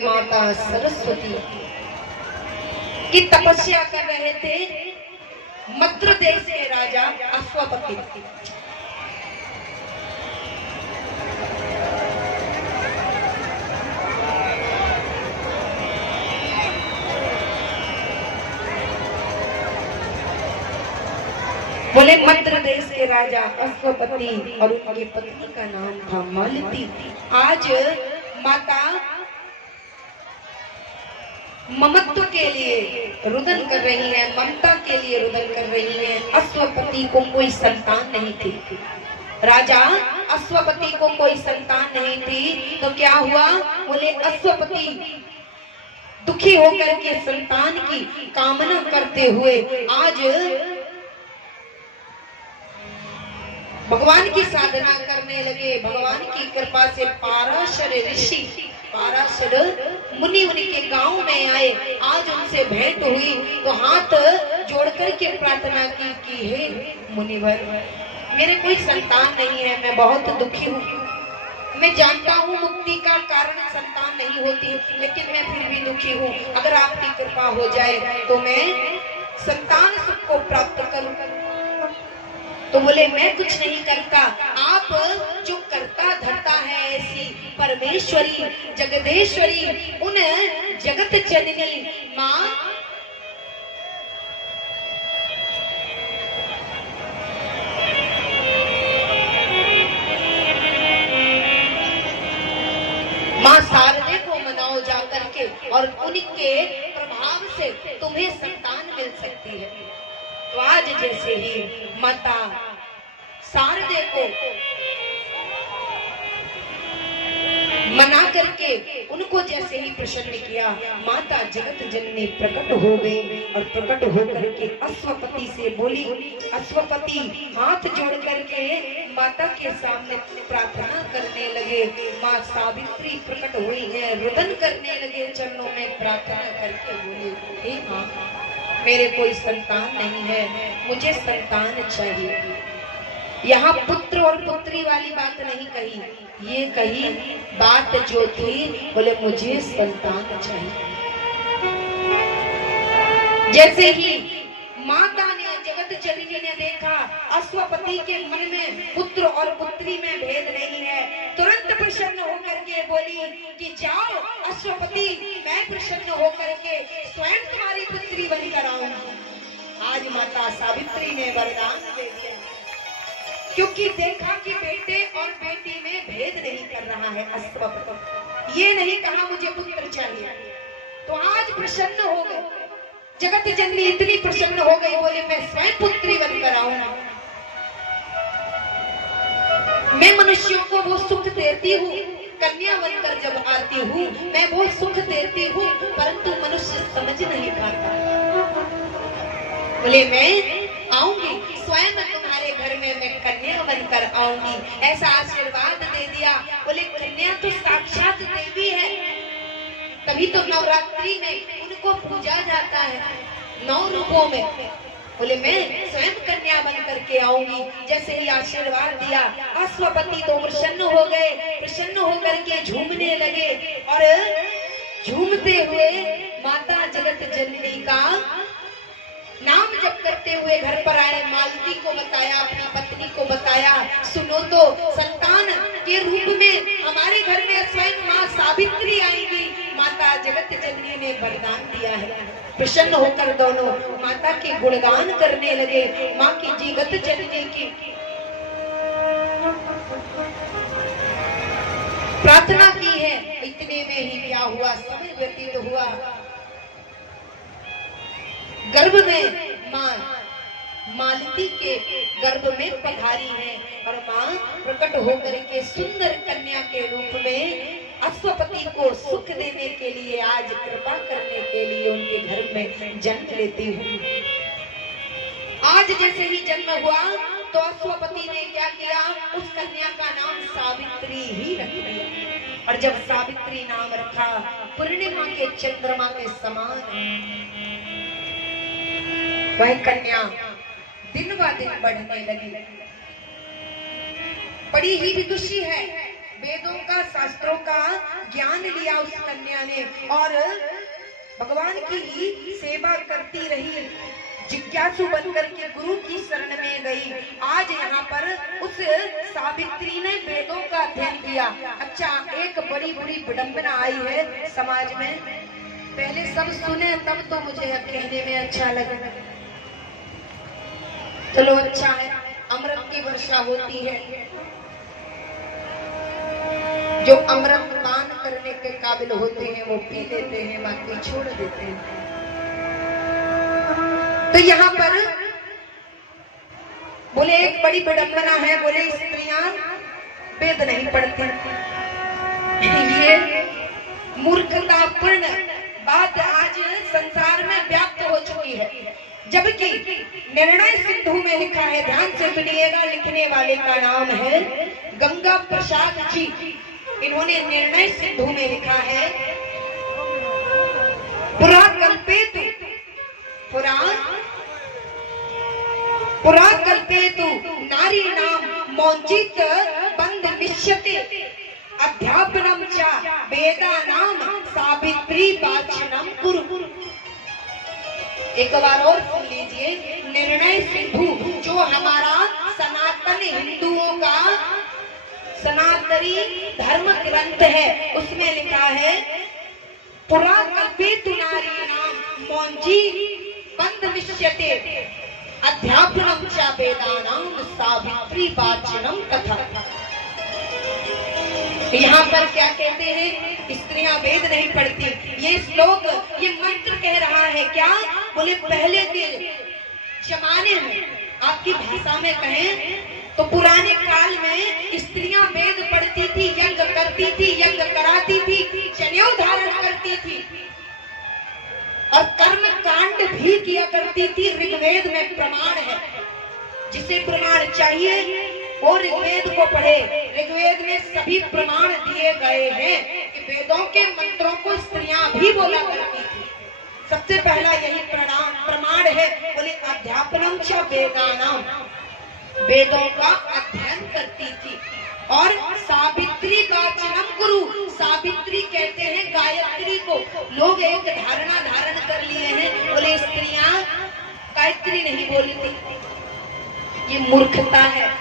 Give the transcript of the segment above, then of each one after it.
माता सरस्वती की तपस्या कर रहे थे मद्र देश के राजा अश्वपति। बोले मद्र देश के राजा अश्वपति और उनके पत्नी का नाम था मालती। आज माता ममत्व के लिए रुदन कर रही है, ममता के लिए रुदन कर रही है। अश्वपति को कोई संतान नहीं थी, राजा अश्वपति को कोई संतान नहीं थी। तो क्या हुआ? बोले अश्वपति दुखी होकर के संतान की कामना करते हुए आज भगवान की साधना करने लगे। भगवान की कृपा से पाराशर ऋषि, पाराशर मुनि उनके गांव में आए। आज उनसे भेंट हुई तो हाथ जोड़कर के प्रार्थना की कि हे मुनिवर, मेरे कोई संतान नहीं है, मैं बहुत दुखी हूँ। मैं जानता हूँ मुक्ति का कारण संतान नहीं होती, लेकिन मैं फिर भी दुखी हूँ। अगर आपकी कृपा हो जाए तो मैं संतान सुख को प्राप्त करूँ। तो बोले मैं कुछ नहीं करता, आप जो करता धरता है ऐसी परमेश्वरी जगदेश्वरी उन जगत जननी माँ शारदे को मनाओ जा करके, और उनके प्रभाव से तुम्हें संतान मिल सकती है। तो आज जैसे ही माता शारदे को मना करके उनको जैसे ही प्रसन्न किया, माता जगत जननी प्रकट हो गई और प्रकट होकर के अश्वपति से बोली। अश्वपति हाथ जोड़ करके माता के सामने प्रार्थना करने लगे। माँ सावित्री प्रकट हुई है, रुदन करने लगे, चरणों में प्रार्थना करके बोले, हे माँ, मेरे कोई संतान नहीं है, मुझे संतान चाहिए। यहाँ पुत्र और पुत्री वाली बात नहीं कही, ये कही बात जो थी, बोले मुझे संतान चाहिए। जैसे ही माता ने, जगत जननी ने देखा अश्वपति के मन में पुत्र और पुत्री में भेद नहीं है, तुरंत प्रसन्न होकर के बोली कि जाओ अश्वपति, मैं प्रसन्न होकर के स्वयं तुम्हारी पुत्री बनकर आऊंगी। आज माता सावित्री ने वरदान दे दिया, क्योंकि देखा कि बेटे और बेटी में भेद नहीं कर रहा है अश्वपति। ये नहीं कहा मुझे पुत्र चाहिए, तो आज प्रसन्न हो गए। जगत जननी इतनी प्रसन्न हो गई, बोले मैं स्वयं पुत्री बनकर आऊंगा। मैं मनुष्यों को वो सुख देती हूँ, कन्या बनकर जब आती हूँ मैं वो सुख देती हूँ, परंतु मनुष्य समझ नहीं पाता। बोले मैं आऊंगी, स्वयं तुम्हारे घर में मैं कन्या बनकर आऊंगी, ऐसा आशीर्वाद दे दिया। बोले कन्या तो साक्षात देवी है, तभी तो नवरात्रि में उनको पूजा जाता है 9 रूपों में। बोले मैं स्वयं कन्या बन करके आऊंगी। जैसे ही आशीर्वाद दिया, अश्वपति तो प्रसन्न हो गए, प्रसन्न होकर के झूमने लगे और झूमते हुए माता जगत जननी का नाम जप करते हुए घर पर आए। मालती को बताया, अपनी पत्नी को बताया, सुनो तो संतान के रूप में हमारे घर में स्वयं माँ सावित्री आएंगी। माता जगत जननी ने वरदान दिया है। प्रसन्न होकर दोनों माता के गुणगान करने लगे, माँ की जगत जननी की प्रार्थना की है। इतने में ही क्या हुआ, समय व्यतीत हुआ, गर्भ में माँ मालती के गर्भ में पधारी है और माँ प्रकट होकर के सुंदर कन्या के रूप में अश्वपति को सुख देने के लिए, आज कृपा करने के लिए उनके घर में जन्म लेती हूँ। आज जैसे ही जन्म हुआ तो अश्वपति ने क्या किया, उस कन्या का नाम सावित्री ही रख दिया। और जब सावित्री नाम रखा, पूर्णिमा के चंद्रमा के समान वह कन्या दिन ब दिन बढ़ने लगी। बड़ी ही विदुषी है, वेदों का, शास्त्रों का ज्ञान लिया उस कन्या ने और भगवान की सेवा करती रही, जिज्ञासु बनकर के गुरु की शरण में गई। आज यहाँ पर उस सावित्री ने वेदों का अध्ययन किया। अच्छा, एक बड़ी बड़ी विडंबना आई है समाज में। पहले सब सुने तब तो मुझे अब कहने में अच्छा लगा। चलो अच्छा है, अमृत की वर्षा होती है। जो अमृत पान करने के काबिल होते हैं वो पी लेते हैं, बाकी छोड़ देते हैं। तो यहाँ पर बोले एक बड़ी विडंबना है, बोले स्त्रियां वेद नहीं पढ़ती। ये मूर्खतापूर्ण बात आज संसार में व्याप्त हो चुकी है, जबकि निर्णय सिंधु में लिखा है, ध्यान से सुनिएगा, लिखने वाले का नाम है गंगा प्रसाद जी। इन्होंने निर्णय सिंधु में लिखा है, पुरा कल्पेतु नारी नाम मौंचित बंद मिष्यते अध्यापनम च वेदानाम सावित्री वाचनम कुरु। एक बार और सुन लीजिए, निर्णय सिंधु जो हमारा सनातन हिंदुओं का सनातनी धर्म ग्रंथ है, उसमें लिखा है, पुरा कल्पेतु नारी नाम मौंची बंद मिष्यते अध्यापनम च वेदानाम सावित्री वाचनम तथा। यहाँ पर क्या कहते हैं, स्त्रियां वेद नहीं पढ़ती। ये श्लोक, ये मंत्र कह रहा है क्या, बोले पहले के जमाने में, आपकी भाषा में कहें तो पुराने काल में स्त्रियां वेद पढ़ती थी, यज्ञ करती थी, यज्ञ कराती थी, जनेऊ धारण करती थी और कर्म कांड भी किया करती थी। ऋग्वेद में प्रमाण है, जिसे प्रमाण चाहिए वो ऋग्वेद को पढ़े। ऋग्वेद में सभी प्रमाण दिए गए हैं कि वेदों के मंत्रों को स्त्रियां भी बोला करती थी। सबसे पहला यही प्रमाण है, बोले अध्यापनम च वेदानाम, वेदों का अध्ययन करती थी। और सावित्री वाचनम गुरु, सावित्री कहते हैं गायत्री को। लोग एक धारणा धारण कर लिए हैं, बोले स्त्रियां गायत्री नहीं बोलती, ये मूर्खता है।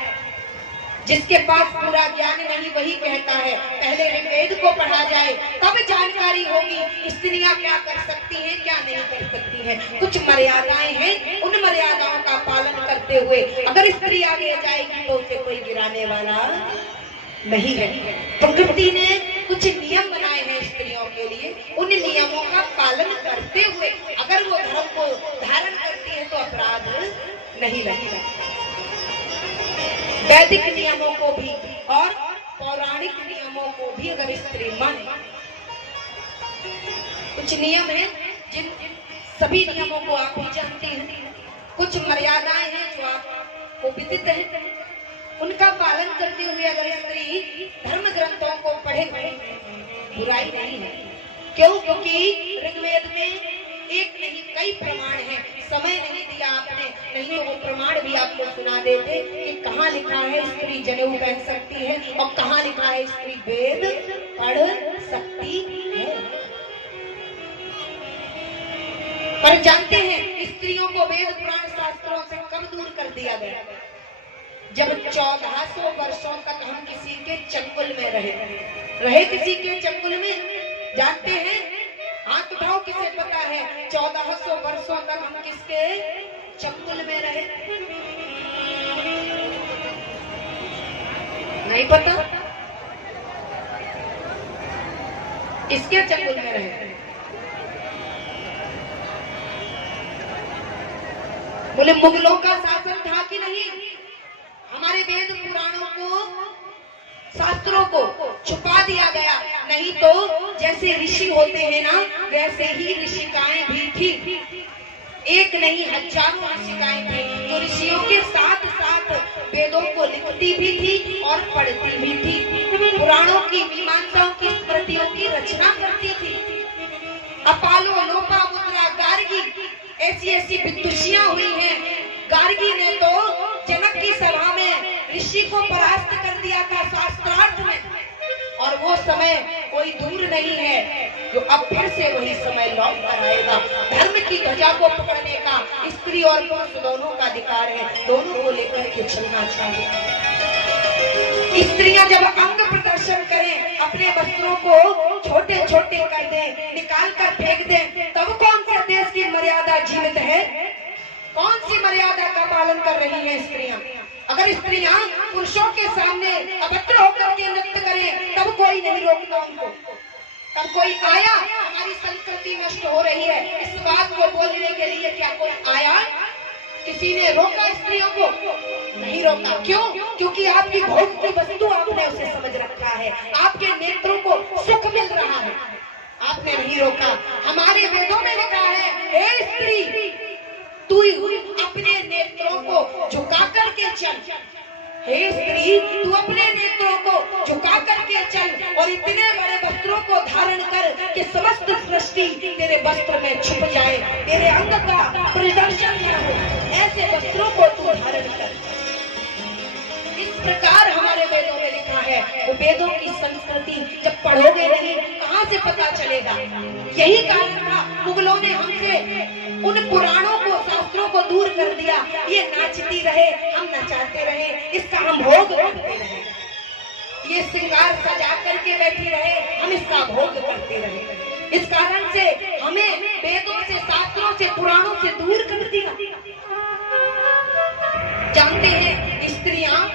जिसके पास पूरा ज्ञान नहीं वही कहता है। पहले ऋग्वेद को पढ़ा जाए तब जानकारी होगी स्त्रियां क्या कर सकती हैं, क्या नहीं कर सकती हैं। कुछ मर्यादाएं हैं, उन मर्यादाओं का पालन करते हुए अगर स्त्री आगे जाएगी तो उसे कोई गिराने वाला नहीं है। प्रकृति ने कुछ नियम बनाए हैं स्त्रियों के लिए, उन नियमों का पालन करते हुए अगर वो धर्म को धारण करती है तो अपराध नहीं लगता। वैदिक नियमों को भी और पौराणिक नियमों को भी अगर स्त्री माने, कुछ नियम है जिन सभी नियमों को आप भी जानते हैं, कुछ मर्यादाएं हैं जो आपको विदित है, उनका पालन करते हुए अगर स्त्री धर्म ग्रंथों को पढ़े बुराई नहीं है। क्यों? क्योंकि ऋग्वेद में एक नहीं कई प्रमाण हैं। समय नहीं दिया आपने, नहीं तो वो प्रमाण भी आपको सुना देते कि कहाँ लिखा है स्त्री जनेऊ पहन सकती है और कहाँ लिखा है स्त्री वेद पढ़ सकती है। पर जानते हैं स्त्रियों को वेद पुराण शास्त्रों से कब दूर कर दिया गया? जब 1400 वर्षों तक हम किसी के चंगुल में रहे किसी के चंगुल में। जानते हैं, हाथ उठाओ किसे पता है 1400 वर्षों तक हम किसके चंगुल में रहे? नहीं पता? इसके चंगुल में रहे? बोले मुगलों का शासन था कि नहीं? हमारे वेद पुराणों को, शास्त्रों को छुपा दिया गया। नहीं तो जैसे ऋषि होते हैं ना, वैसे ही ऋषिकाएं भी थी। एक नहीं हजारों ऋषिकाएं थी जो ऋषियों के साथ साथ वेदों को लिखती भी थी और पढ़ती भी थी। पुराणों की, मीमांसाओं की, स्मृतियों की रचना करती थी। अपालो, लोपामुद्रा, गार्गी, ऐसी ऐसी विदुषियां हुई हैं। गार्गी ने तो जनक की सभा में ऋषि को परास्त कर दिया था शास्त्रार्थ में। और वो समय कोई दूर नहीं है जो अब फिर से वही समय लौट कर आएगा। धर्म की ध्वजा को पकड़ने का स्त्री और पुरुष दोनों का अधिकार है, दोनों को लेकर के चलना चाहिए। स्त्रियां जब अंग प्रदर्शन करें, अपने वस्त्रों को छोटे छोटे कर दें, निकाल कर फेंक दें, तब कौन से देश की मर्यादा जीवित है? कौन सी मर्यादा का पालन कर रही हैं स्त्रियां? अगर स्त्रियां पुरुषों के सामने अभद्र होकर के नृत्य करें, तब कोई नहीं रोकता उनको। तब कोई आया, हमारी संस्कृति नष्ट हो रही है, इस बात को बोलने के लिए क्या कोई आया? किसी ने रोका स्त्रियों को? नहीं रोका। क्यों? क्योंकि आपकी भोग की वस्तु आपने उसे समझ रखा है, आपके नेत्रों को सुख मिल रहा है, आपने नहीं रोका। हमारे वेदों में लिखा है, हे स्त्री तू अपने नेत्रों को झुका करके चल, हे स्त्री तू अपने नेत्रों को झुका करके चल और इतने बड़े वस्त्रों को धारण कर कि समस्त सृष्टि तेरे वस्त्र में छुप जाए, तेरे अंग का प्रदर्शन न हो, ऐसे वस्त्रों को तू धारण कर। इस प्रकार हमारे वेदों में लिखा है। वो वेदों की संस्कृति जब पढ़ोगे नहीं, कहाँ से पता चलेगा? यही कारण था मुगलों ने हमसे उन पुराणों को, शास्त्रों को दूर कर दिया। ये नाचती रहे, हम नचाते रहे, इसका हम भोग करते रहे, ये श्रृंगार सजा करके बैठी रहे, हम इसका भोग करते रहे। इस कारण से हमें वेदों से, शास्त्रों से, पुराणों से दूर कर दिया। जानते हैं स्त्रियां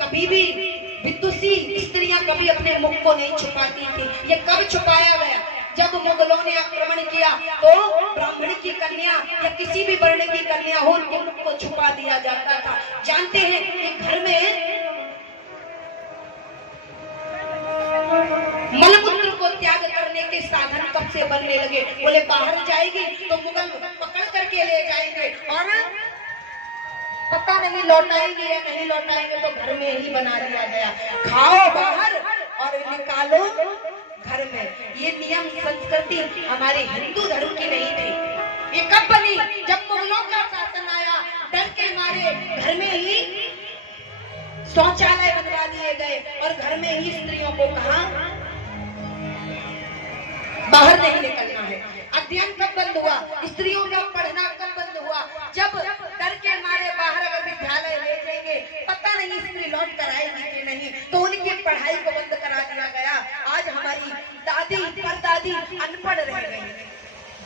कभी भी, विदुषी स्त्रियां कभी अपने मुख को नहीं छुपाती थी। ये कब छुपाया गया? जब मुगलों ने आक्रमण किया तो ब्राह्मण की कन्या या किसी भी वर्ण की कन्या हो, उनके मुख को छुपा दिया जाता था। जानते हैं एक घर में मलमूत्र को त्याग करने के साधन कब से बनने लगे? बोले बाहर जाएगी तो मुगल पकड़ करके ले जाएंगे और पता नहीं लौटाएंगे या नहीं लौटाएंगे, तो घर में ही बना दिया गया, खाओ बाहर और निकालो घर में। ये नियम संस्कृति हमारे हिंदू धर्म की नहीं थी। ये कब बनी? जब मुगलों का शासन आया, डर के मारे घर में ही शौचालय बनवा दिए गए और घर में ही स्त्रियों को कहा बाहर नहीं निकलना है। अध्ययन कब बंद हुआ? स्त्रियों का पढ़ना कब बंद हुआ? जब डर के मारे बाहर अगर विद्यालय ले जाएंगे, पता नहीं स्त्री लौट कर आएगी कि नहीं, तो उनकी पढ़ाई को बंद करा दिया गया। आज हमारी दादी परदादी अनपढ़ रह गई,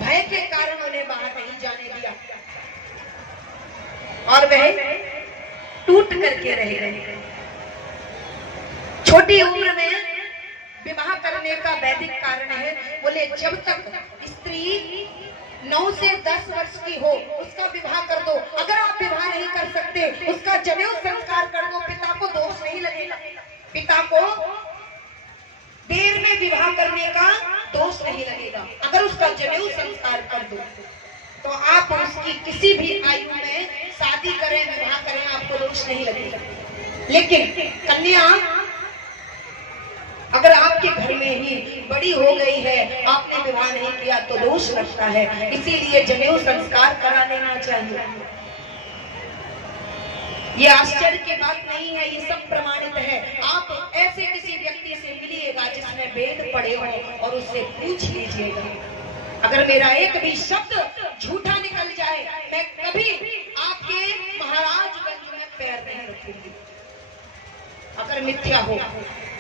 भय के कारण उन्हें बाहर नहीं जाने दिया और वह टूट करके रह गए। छोटी उम्र में विवाह करने का वैदिक कारण है, बोले जब तक स्त्री 9 से 10 वर्ष की हो उसका विवाह कर दो। अगर आप विवाह नहीं कर सकते, उसका जनेऊ संस्कार कर दो, पिता को दोष नहीं लगेगा। पिता को देर में विवाह करने का दोष नहीं लगेगा। अगर उसका जनेऊ संस्कार कर दो तो आप उसकी किसी भी आयु में शादी करें, विवाह करें, आपको दोष नहीं लगेगा। लेकिन कन्या अगर आपके घर में ही बड़ी हो गई है, आपने विवाह नहीं किया तो दोष लगता है। इसीलिए जनेऊ संस्कार करा लेना चाहिए। ये आश्चर्य की बात नहीं है, ये सब प्रमाणित है। आप ऐसे किसी व्यक्ति से मिलिएगा जिसने वेद पढ़े हो और उससे पूछ लीजिएगा, अगर मेरा एक भी शब्द झूठा निकल जाए, मैं कभी आपके महाराजगंज में पैर नहीं रखूंगी। अगर मिथ्या हो,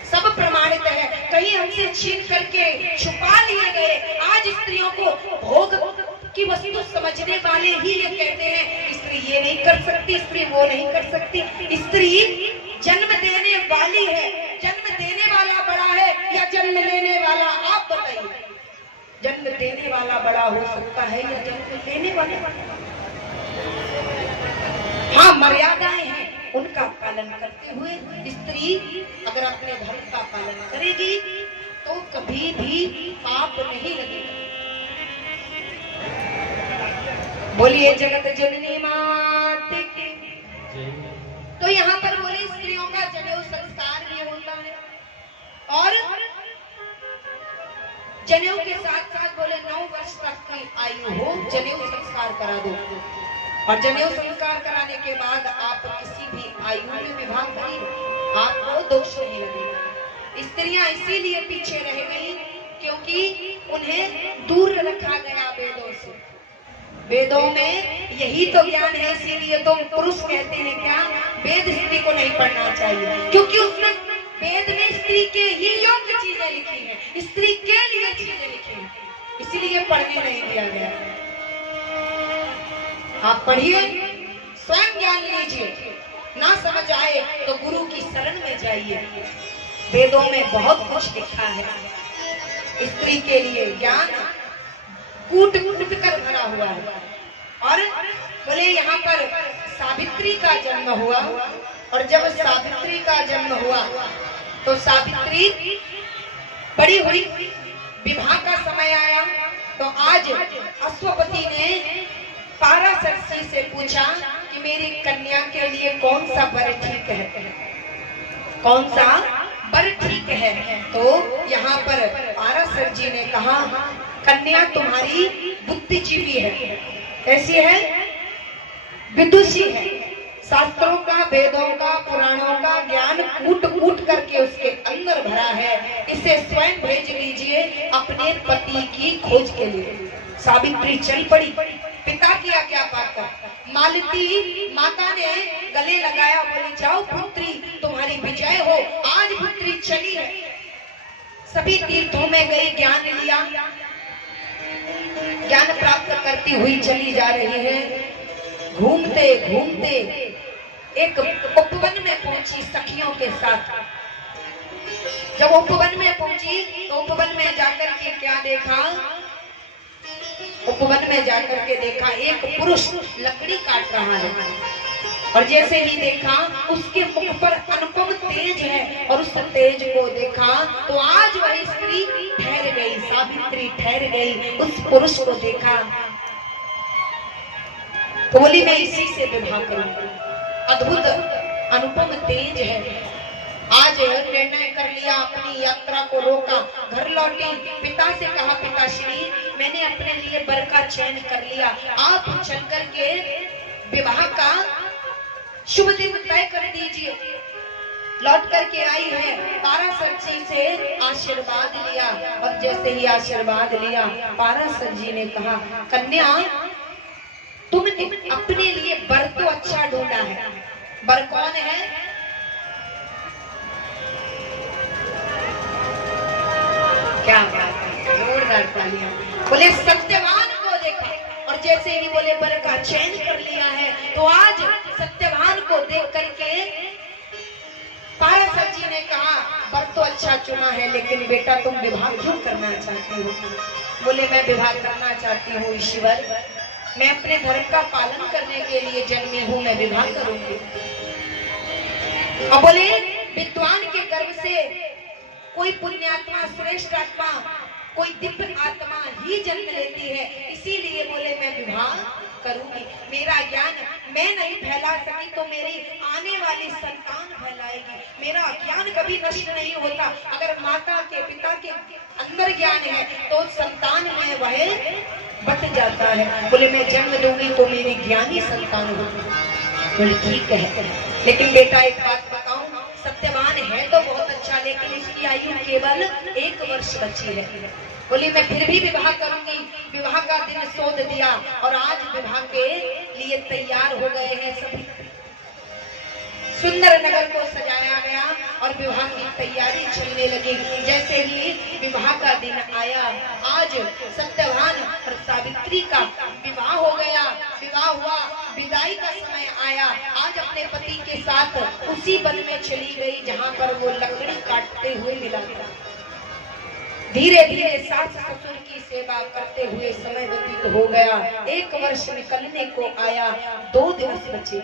सब प्रमाणित है। कहीं हमसे छीन करके छुपा लिए गए। आज स्त्रियों को भोग की वस्तु समझने वाले ही ये कहते हैं स्त्री ये नहीं कर सकती, स्त्री वो नहीं कर सकती। स्त्री जन्म देने वाली है, जन्म देने वाला बड़ा है या जन्म लेने वाला? आप बताइए, जन्म देने वाला बड़ा हो सकता है या जन्म लेने वाला? हाँ, मर्यादाएं हैं, उनका पालन करते हुए स्त्री अगर अपने धर्म का पालन करेगी तो कभी भी पाप नहीं लगेगा। बोलिए जगत जननी मात की। तो यहाँ पर बोले स्त्रियों का जनेऊ संस्कार भी होता है और जनेऊ के साथ साथ बोले 9 वर्ष तक की आयु हो जनेऊ संस्कार करा दो और जनेऊ संस्कार कराने के बाद आप किसी भी आयु में विवाह करिए, आपको दोष नहीं लगेगा। स्त्रियां इसीलिए पीछे रह गई क्योंकि उन्हें दूर रखा गया वेदों से। वेदों में यही तो ज्ञान है, इसीलिए तो पुरुष कहते हैं क्या, वेद स्त्री को नहीं पढ़ना चाहिए, क्योंकि उसमें वेद में स्त्री के ही योग्य चीजें लिखी है, स्त्री के लिए चीजें लिखी है, इसलिए पढ़ने नहीं दिया गया। आप पढ़िए, स्वयं ज्ञान लीजिए, ना समझ आए तो गुरु की शरण में जाइए। वेदों में बहुत कुछ लिखा है, स्त्री के लिए ज्ञान कूट कूट कर भरा हुआ है। और बोले यहाँ पर सावित्री का जन्म हुआ, और जब सावित्री का जन्म हुआ तो सावित्री बड़ी हुई, विवाह का समय आया। तो आज अश्वपति ने पाराशर से पूछा कि मेरी कन्या के लिए कौन सा वर ठीक है, कौन सा वर ठीक है। तो यहाँ पर पाराशर जी ने कहा, कन्या तुम्हारी बुद्धिजीवी है, कैसी है, विदुषी है, शास्त्रों का, वेदों का, पुराणों का ज्ञान कूट कूट करके उसके अंदर भरा है, इसे स्वयं भेज लीजिए अपने पति की खोज के लिए। सावित्री चल पड़ी पिता की आज्ञा पाकर। मालती माता ने गले लगाया, बोली जाओ पुत्री तुम्हारी विजय हो, आज पुत्री चली है। सभी तीर्थों में गई, ज्ञान लिया, ज्ञान प्राप्त करती हुई चली जा रही है। घूमते घूमते एक उपवन में पहुंची सखियों के साथ। जब उपवन में पहुंची तो उपवन में जाकर के क्या देखा, उपवन में जाकर के देखा एक पुरुष लकड़ी काट रहा है, और जैसे ही देखा उसके मुख पर अनुपम तेज है, और उस तेज को देखा तो आज वह स्त्री ठहर गई, सावित्री ठहर गई। उस पुरुष को देखा तो बोली मैं इसी से विवाह करूंगी, अद्भुत अनुपम तेज है। आज निर्णय कर लिया, अपनी यात्रा को रोका, घर लौटी, पिता से कहा, पिताश्री मैंने अपने लिए वर का चयन कर लिया, आप चल करके विवाह का शुभ दिन तय कर दीजिए। लौट करके आई है, पाराशर जी से आशीर्वाद लिया, और जैसे ही आशीर्वाद लिया पाराशर जी ने कहा, कन्या तुमने अपने लिए वर तो अच्छा ढूंढा है, वर कौन है, क्या बात है, जोरदार तालियां। बोले सत्यवान को देखा, और जैसे ही बोले वर का चयन कर लिया है, तो आज सत्यवान को देख करके पाराशर जी ने कहा, वर तो अच्छा चुना है, लेकिन बेटा तुम विवाह क्यों करना चाहती हो। बोले मैं विवाह करना चाहती हूँ ईश्वर, मैं अपने धर्म का पालन करने के लिए जन्मी हूँ, मैं विवाह करूंगी। और बोले विद्वान के गर्भ से कोई पुण्यात्मा, श्रेष्ठ आत्मा, कोई दिव्य आत्मा ही जन्म लेती है, इसीलिए बोले मैं विवाह करूंगी। मेरा ज्ञान मैं नहीं फैला सकी तो मेरी आने वाली संतान फैलाएगी। मेरा ज्ञान कभी नष्ट नहीं होता, अगर माता के पिता के अंदर ज्ञान है तो संतान में वह बट जाता है। बोले मैं जन्म दूंगी तो मेरी ज्ञानी संतान होगी। बोले ठीक है, लेकिन बेटा एक बात बताऊं, सत्यवान है तो बहुत अच्छा, लेकिन उसकी आयु केवल 1 वर्ष बची है। बोली मैं फिर भी विवाह करूंगी। विवाह का दिन सोध दिया, और आज विवाह के लिए तैयार हो गए हैं सभी। सुंदर नगर को सजाया गया और विवाह की तैयारी चलने लगी। जैसे ही विवाह का दिन आया, आज सत्यवान और सावित्री का विवाह हो गया। विवाह हुआ, विदाई का समय आया। आज अपने पति के साथ उसी वन में चली गई जहां पर वो लकड़ी काटते हुए मिला था। धीरे धीरे सास ससुर की सेवा करते हुए समय व्यतीत हो गया। 1 वर्ष निकलने को आया, 2 दिवस बचे।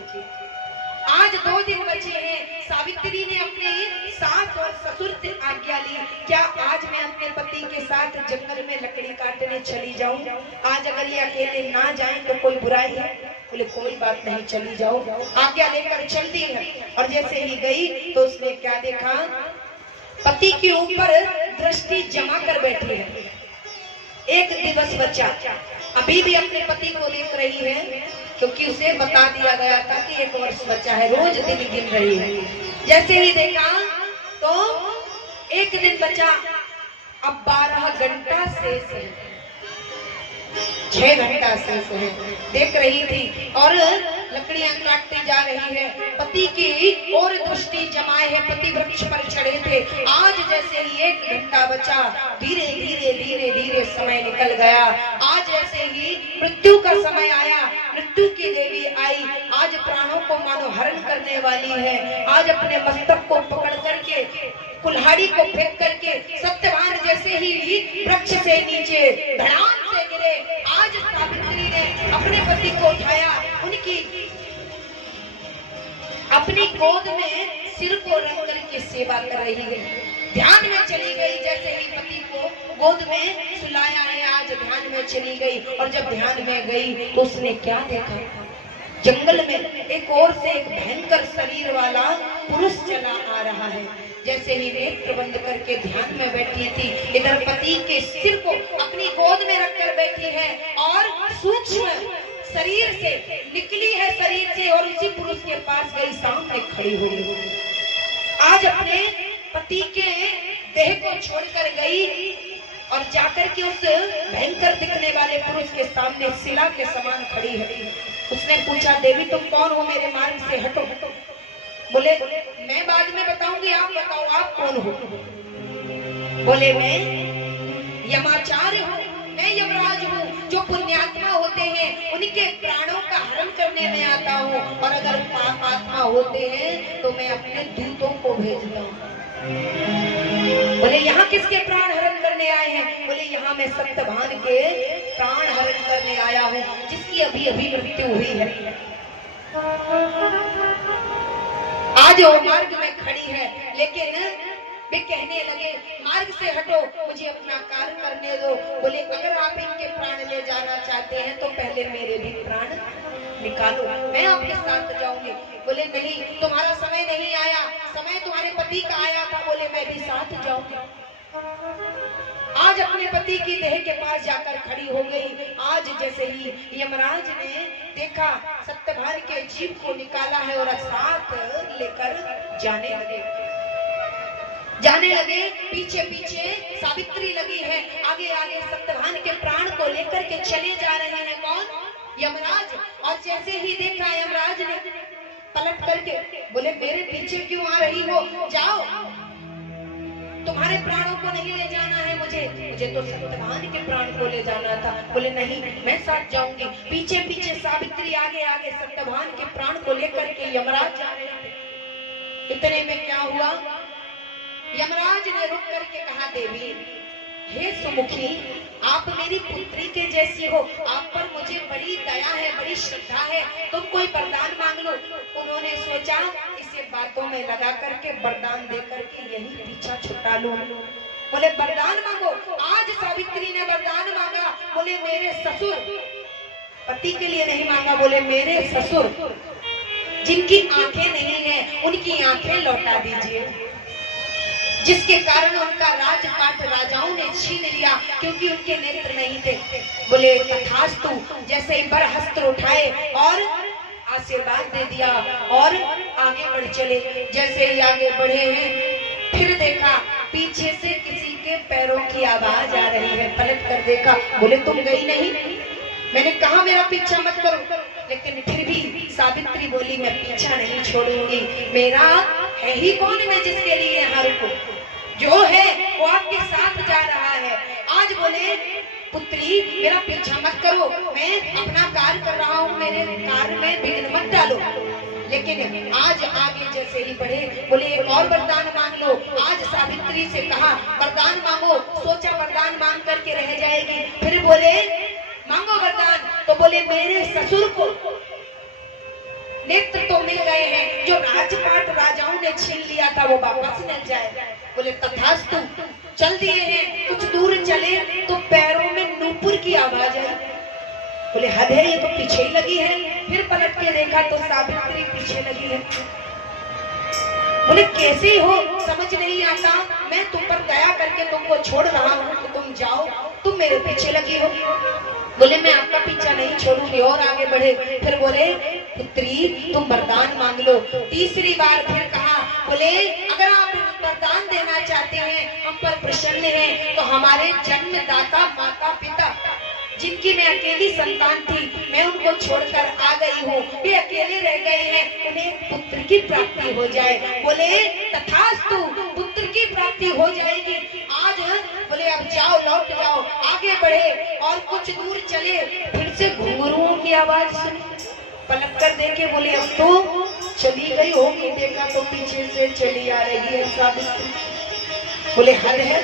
आज 2 दिन बचे हैं। सावित्री ने अपने सास और ससुर से आज्ञा ली, क्या आज मैं अपने पति के साथ जंगल में लकड़ी काटने चली जाऊं? आज अगर ये अकेले ना जाएं तो कोई बुराई है? बोले कोई बात नहीं, चली जाओ। आज्ञा लेकर चल दी है। और जैसे ही गई तो उसने क्या देखा, पति के ऊपर दृष्टि जमा कर बैठी है। 1 दिवस बचा, अभी भी अपने पति को देख रही है, क्योंकि उसे बता दिया गया था कि 1 वर्ष बचा है। रोज दिन गिन रही है। जैसे ही देखा तो एक दिन बचा, अब 12 घंटा शेष है, 6 घंटा शेष है। देख रही थी और लकड़ियां काटती जा रही है, पति की और दृष्टि जमाए है, पति वृक्ष पर चढ़े थे। आज जैसे ही 1 घंटा बचा, धीरे धीरे धीरे धीरे समय निकल गया। आज जैसे ही मृत्यु का समय आया, मृत्यु की देवी आई, आज प्राणों को मानो हरण करने वाली है। आज अपने मस्तक को पकड़ करके, कुल्हाड़ी को फेंक करके सत्यवान जैसे ही वृक्ष से नीचे धड़ाम से गिरे। आज सावित्री ने अपने पति को उठाया, उनकी अपनी गोद में सिर को रख करके सेवा कर रही है, ध्यान में चली गई। जैसे ही पति को गोद में सुलाया है, आज ध्यान में चली गई। और जब ध्यान में गई तो उसने क्या देखा, जंगल में एक ओर से एक भयंकर शरीर वाला पुरुष चला आ रहा है। जैसे ही नेत्र बंद करके ध्यान में बैठी थी, इधर पति के सिर को अपनी गोद में रखकर बैठी है और सूक्ष्म शरीर से निकली है, शरीर से, और उसी पुरुष के पास गई, सामने खड़ी हो गई। आज अपने पति के देह को छोड़कर गई और जाकर के उस भयंकर दिखने वाले पुरुष के सामने शिला के समान खड़ी है। उसने पूछा, देवी तुम कौन हो, मेरे मार्ग से हटो। बोले मैं बाद में बताऊंगी, आप बताओ आप कौन हो। बोले मैं यमाचार्य हूँ, मैं यमराज हूँ, जो पुण्यात्मा होते हैं उनके प्राणों का हरण करने में आता हूँ, और अगर पाप आत्मा होते हैं तो मैं अपने दूतों को भेजता हूँ। बोले यहाँ किसके प्राण हरण करने आए हैं? बोले यहाँ मैं सत्यवान के प्राण हरण करने आया हूँ, जिसकी अभी अभी मृत्यु हुई है। आज वो मार्ग में खड़ी है, लेकिन वे कहने लगे मार्ग से हटो, मुझे अपना कार्य करने दो। बोले अगर आप इनके प्राण ले जाना चाहते हैं तो पहले मेरे भी प्राण निकालो, मैं आपके साथ जाऊंगी। बोले नहीं, तुम्हारा समय नहीं आया, समय तुम्हारे पति का आया था। बोले मैं भी साथ जाऊंगी। आज अपने पति की देह के पास जाकर खड़ी हो गई। आज जैसे ही यमराज ने देखा सत्यवान के जीव को निकाला है और साथ लेकर जाने लगे। पीछे पीछे सावित्री लगी है, आगे आगे सत्यवान के प्राण को लेकर के चले जा रहे हैं। कौन? यमराज। और जैसे ही देखा यमराज ने पलट करके बोले मेरे पीछे क्यों आ रही हो, जाओ, तुम्हारे प्राणों को नहीं ले जाना है, मुझे तो सत्यवान के प्राण को ले जाना था। बोले नहीं, मैं साथ जाऊंगी। पीछे पीछे सावित्री, आगे आगे सत्यवान के प्राण को लेकर के यमराज जा रहे थे। इतने में क्या हुआ, यमराज ने रुक करके कहा, देवी हे सुमुखी, आप मेरी पुत्री के जैसी हो, आप पर मुझे बड़ी दया है, बड़ी श्रद्धा है, तुम कोई वरदान मांग लो। उन्होंने सोचा इसे बातों में लगा करके वरदान दे करके यही पीछा छुटा लो। बोले वरदान मांगो। आज सावित्री ने वरदान मांगा। बोले मेरे ससुर, पति के लिए नहीं मांगा, बोले मेरे ससुर जिनकी आंखें नहीं है उनकी आंखें लौटा दीजिए, जिसके कारण उनका राजपाट राजाओं ने छीन लिया क्योंकि उनके नेत्र नहीं थे। बोले तथास्तु। जैसे ही बरहस्त्र उठाए और आशीर्वाद दे दिया और आगे बढ़ चले। जैसे ही आगे बढ़े हैं, फिर देखा पीछे से किसी के पैरों की आवाज आ रही है। पलट कर देखा, बोले तुम गई नहीं, मैंने कहा मेरा पीछा मत करो, लेकिन फिर भी सावित्री बोली मैं पीछा नहीं छोड़ूंगी। मेरा है ही कौन मैं जिसके लिए यहाँ रुकूं, जो है वो आपके साथ जा रहा है। आज बोले पुत्री मेरा पीछा मत करो, मैं अपना कार्य कर रहा हूँ, मेरे कार्य में विघ्न मत डालो। लेकिन आज आगे जैसे ही बढ़े, बोले एक और वरदान मांग लो। आज सावित्री से कहा वरदान मांगो, सोचा वरदान मांग करके रह जाएगी, फिर बोले मांगो वरदान। तो बोले मेरे ससुर को नेत्र तो मिल गए हैं, जो राजपाट राजाओं ने छीन लिया था वो वापस मिल जाए। बोले तथास्तु। चल दिए हैं, कुछ दूर चले तो पैरों में नूपुर की आवाज आई। बोले हद है, ये तो पीछे ही लगी है। फिर पलट के देखा तो सावित्री पीछे लगी है। बोले कैसे हो, समझ नहीं आता, मैं तुम पर दया करके तुमको छोड़ रहा हूँ तो तुम जाओ, तुम मेरे पीछे लगी हो। बोले मैं आपका पीछा नहीं छोड़ूंगी। और आगे बढ़े, फिर बोले पुत्री तुम वरदान मांग लो। तीसरी बार फिर कहा, बोले अगर आप वरदान देना चाहते हैं हम पर प्रसन्न है, तो हमारे जन्मदाता माता पिता जिनकी मैं अकेली संतान थी, मैं उनको छोड़कर आ गई हूँ, वे अकेले रह गए हैं, उन्हें पुत्र की प्राप्ति हो जाए। बोले तथास्तु, पुत्र की प्राप्ति हो जाएगी। आज बोले अब जाओ, लौट जाओ, आगे बढ़े और कुछ दूर चले, फिर से घुंघरुओं की आवाज सुनी। पलट कर देखे, बोले अब तो चली गई होगी, देखा तो पीछे से चली आ रही है सावित्री। बोले हद है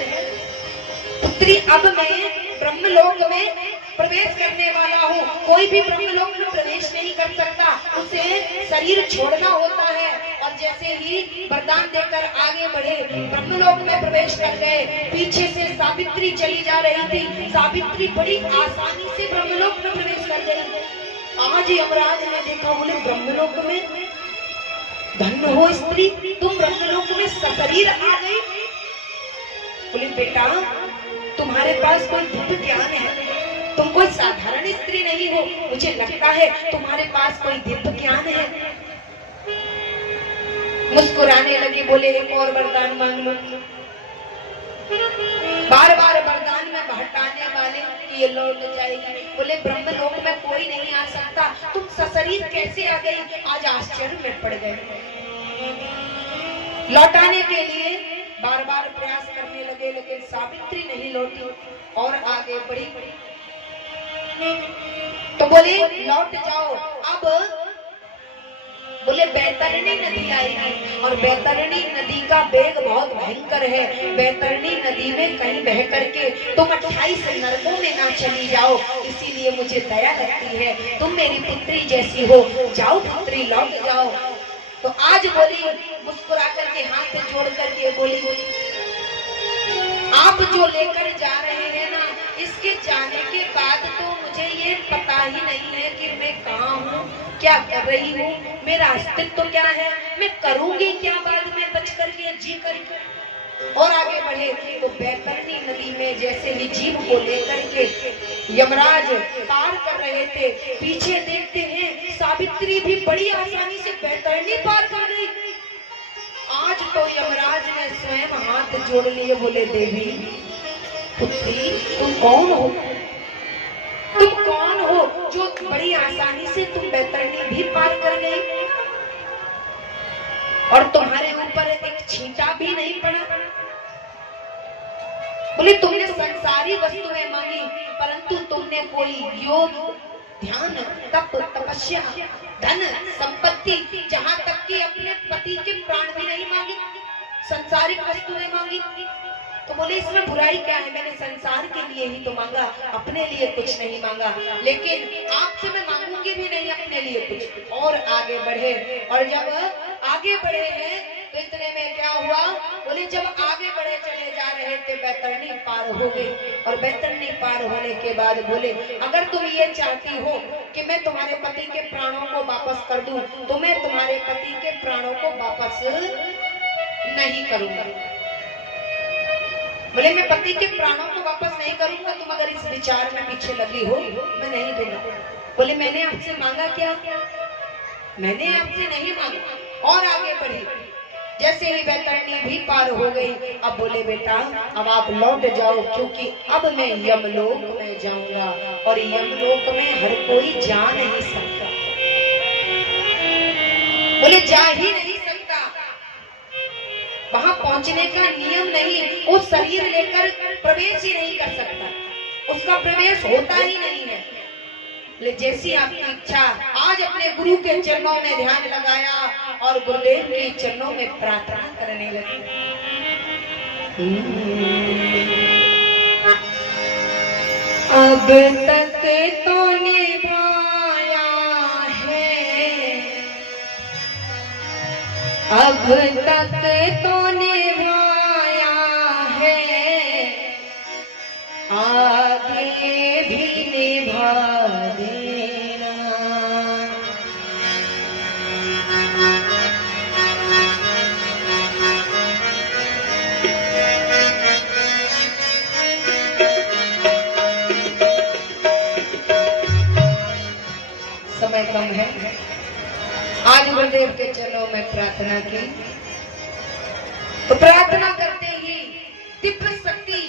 पुत्री, अब मैं ब्रह्मलोक में प्रवेश करने वाला हूँ। कोई भी ब्रह्मलोक में प्रवेश नहीं कर सकता, उसे शरीर छोड़ना होता है। और जैसे ही वरदान देकर आगे बढ़े, ब्रह्मलोक में प्रवेश कर गए। पीछे से सावित्री चली जा रही थी, सावित्री बड़ी आसानी से ब्रह्मलोक में प्रवेश कर गई। आज यमराज ने देखा, बोले ब्रह्मलोक में धन्य हो स्त्री, तुम ब्रह्मलोक में सशरीर आ गई। बोले बेटा, तुम्हारे पास कोई दिव्य ज्ञान है, तुम कोई साधारण स्त्री नहीं हो, मुझे लगता है तुम्हारे पास कोई दिव्य ज्ञान है। मुस्कुराने लगे, बोले एक और वरदान मांग लो। बार बार वरदान में हटाने वाले कि ये लौट जाएगी। बोले ब्रह्मलोक में कोई नहीं आ सकता, तुम सशरीर कैसे आ गई? आज आश्चर्य में पड़ गए। लौटाने के लिए बार बार प्रयास करने लगे, लेकिन सावित्री नहीं लौटी और आगे बढ़ी। तो बोले लौट जाओ। अब बोले बैतरणी नदी आएगी, और बैतरणी नदी का वेग बहुत भयंकर है। बैतरणी नदी में कहीं बह करके तुम 28 नरकों में ना चली जाओ, इसीलिए मुझे दया लगती है, तुम मेरी पुत्री जैसी हो, जाओ पुत्री लौट जाओ। तो आज बोली मुस्कुरा करके हाथ जोड़ करके बोली, आप जो लेकर जा रहे हैं ना, इसके जाने के बाद तो मुझे ये पता ही नहीं है कि मैं कहाँ हूँ, क्या कर रही हूँ, मेरा अस्तित्व क्या है, मैं करूंगी क्या बाद में बच करके, जी करके। और आगे बढ़े तो बैतरणी नदी में जैसे ही जीव को लेकर के यमराज पार कर रहे थे, पीछे देखते हैं सावित्री भी बड़ी आसानी से बैतरणी पार कर गई। आज तो यमराज ने स्वयं हाथ जोड़ लिए, बोले देवी पुत्री, तुम कौन हो? तुम कौन हो जो बड़ी आसानी से तुम बैतरणी भी पार कर गई, और तुम्हारे ऊपर एक छींटा भी नहीं पड़ा? बोले तुमने संसारी वस्तुएं मांगी, परंतु तुमने कोई योग, ध्यान, तप, तपस्या, धन, संपत्ति, जहाँ तक कि अपने पति के प्राण भी नहीं मांगी, संसारिक वस्तुएं मांगी। तो बोले इसमें बुराई क्या है, मैंने संसार के लिए ही तो मांगा, अपने लिए कुछ नहीं मांगा, लेकिन आपसे मैं मांगूंगी भी नहीं अपने लिए कुछ। और आगे बढ़े, और जब आगे बढ़े हैं तो इतने में क्या हुआ? बोले जब आगे बढ़े चले जा रहे थे, बैतरणी पार हो गई, और बैतरणी पार होने के बाद बोले अगर तुम ये चाहती हो कि मैं तुम्हारे पति के प्राणों को वापस कर दूं, तो मैं तुम्हारे पति के प्राणों को वापस नहीं करूंगा। बोले मैं पति के प्राणों को वापस नहीं करूंगा, तुम अगर इस विचार में पीछे लगी हो, मैं नहीं दूंगा। बोले मैंने आपसे मांगा क्या? मैंने आपसे नहीं मांगा। और आगे बढ़ी, जैसे ही बैतरणी भी पार हो गई, अब बोले बेटा अब आप लौट जाओ, क्योंकि अब मैं यमलोक में जाऊंगा, और यमलोक में हर कोई जा नहीं सकता। बोले जा ही नहीं सकता, वहां पहुंचने का नियम नहीं, वो शरीर लेकर प्रवेश ही नहीं कर सकता, उसका प्रवेश होता ही नहीं है। जैसी आपकी इच्छा। आज अपने गुरु के चरणों में ध्यान लगाया और गुरुदेव के चरणों में प्रार्थना करने लगे। अब तक तो निभाया है, अब तक तो निभाया है, आगे भी निभा देना। समय कम है, आज गुरुदेव के चरणों में प्रार्थना की, तो प्रार्थना करते ही दिव्य शक्ति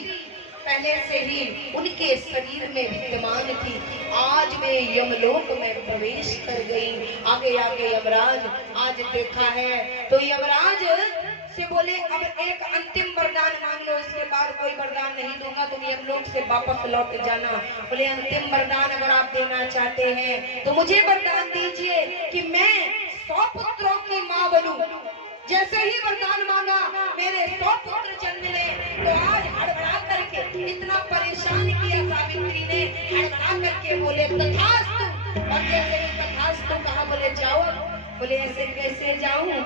पहले से ही उनके शरीर में विद्यमान थी। आज वे यमलोक में प्रवेश कर गई। आगे आगे यमराज आज देखा है तो यमराज से बोले अब एक अंतिम वरदान मांग लो, इसके बाद कोई वरदान नहीं दूंगा, तुम यमलोक से वापस लौट जाना। बोले अंतिम वरदान अगर आप देना चाहते हैं तो मुझे वरदान दीजिए कि मैं 100 पुत्रों की माँ बनूं। जैसे ही वरदान मांगा मेरे 100 पुत्र जन्मे। तो आज हड़बड़ा करके इतना परेशान किया सावित्री ने, हड़बड़ा करके बोले तथास्तु। और जैसे ही तथास्तु कहा बोले जाओ। बोले ऐसे कैसे जाऊं,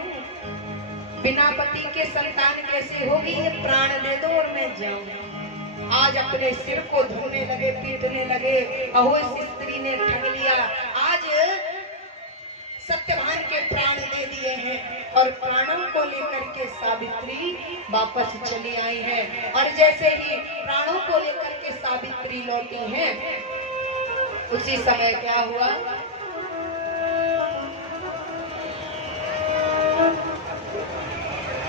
बिना पति के संतान कैसे होगी, ये प्राण दे दो और मैं जाऊं। आज अपने सिर को धोने लगे, पीटने लगे। अहो इस स्त्री ने ठग लिया। आज सत्यवान के प्राण दे दिए हैं और प्राणों को लेकर के सावित्री वापस चली आई है। और जैसे ही प्राणों को लेकर के सावित्री लौटी है, उसी समय क्या हुआ,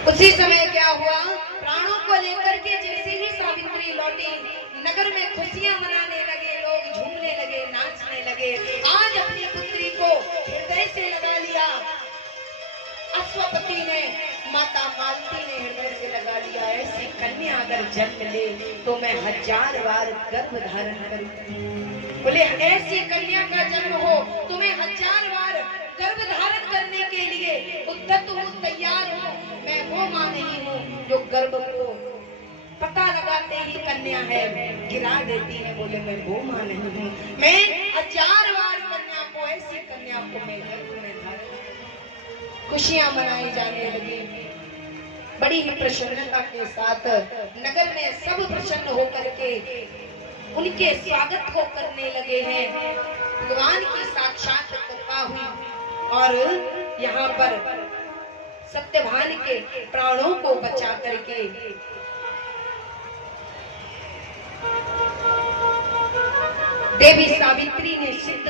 उसी समय क्या हुआ, प्राणों को लेकर के जैसे ही सावित्री लौटी, नगर में खुशियां मनाने लगे, लोग झूमने लगे, नाचने लगे। आज अपनी पुत्री को हृदय से लगा लिया। अश्वपति ने, माता मालती ने हृदय से लगा लिया। ऐसी कन्या अगर जन्म ले तो मैं 1000 बार गर्भ धारण करूं। बोले ऐसी कन्या का जन्म हो तो मैं 1000 बार गर्भ धारण करने के लिए उद्यत हूं, तैयार हूं। मैं वो मां नहीं हूं जो गर्भ को पता लगाते ही कन्या है गिरा देती है। बोले मैं वो मां नहीं हूं, मैं 1000 बार कन्या को, ऐसी कन्या को मैं गर्भ में धारण। खुशियां मनाई जाने लगी। बड़ी ही प्रसन्नता के साथ नगर में सब प्रसन्न होकर के उनके स्वागत को करने लगे हैं। भगवान की साक्षात कृपा हुई और यहाँ पर सत्यवान के प्राणों को बचा करके देवी सावित्री ने सिद्ध